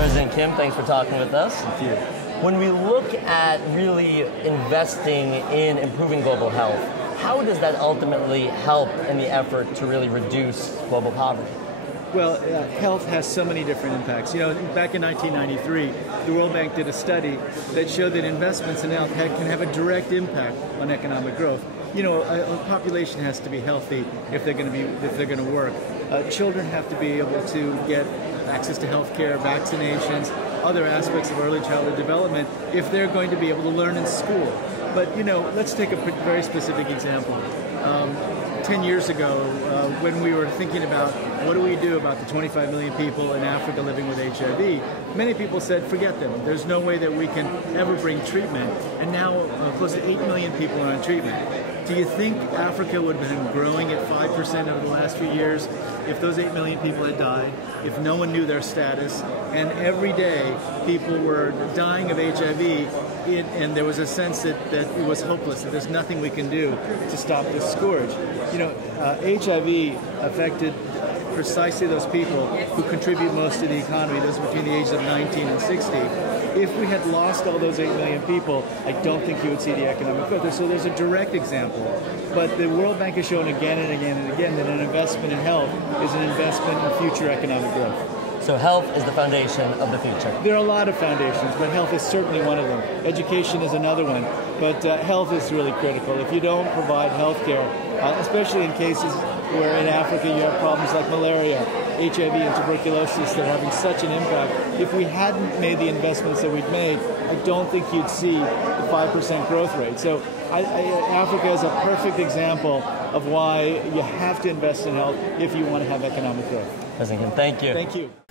President Kim, thanks for talking with us. Thank you. When we look at really investing in improving global health, how does that ultimately help in the effort to really reduce global poverty? Well, health has so many different impacts. You know, back in 1993, the World Bank did a study that showed that investments in health can have a direct impact on economic growth. You know, a population has to be healthy if they're going to work. Children have to be able to get access to health care, vaccinations, other aspects of early childhood development if they're going to be able to learn in school. But, you know, let's take a very specific example. 10 years ago, when we were thinking about what do we do about the 25 million people in Africa living with HIV, many people said, forget them. There's no way that we can ever bring treatment. And now close to 8 million people are on treatment. Do you think Africa would have been growing at 5% over the last few years if those 8 million people had died, if no one knew their status, and every day people were dying of HIV, and there was a sense that it was hopeless, that there's nothing we can do to stop this scourge? You know, HIV affected precisely those people who contribute most to the economy, those between the ages of 19 and 60. If we had lost all those 8 million people, I don't think you would see the economic growth. So there's a direct example. But the World Bank has shown again and again and again that an investment in health is an investment in future economic growth. So health is the foundation of the future. There are a lot of foundations, but health is certainly one of them. Education is another one, but health is really critical. If you don't provide health care, especially in cases where in Africa you have problems like malaria, HIV and tuberculosis that are having such an impact, if we hadn't made the investments that we've made, I don't think you'd see the 5% growth rate. So Africa is a perfect example of why you have to invest in health if you want to have economic growth. President Kim, thank you. Thank you.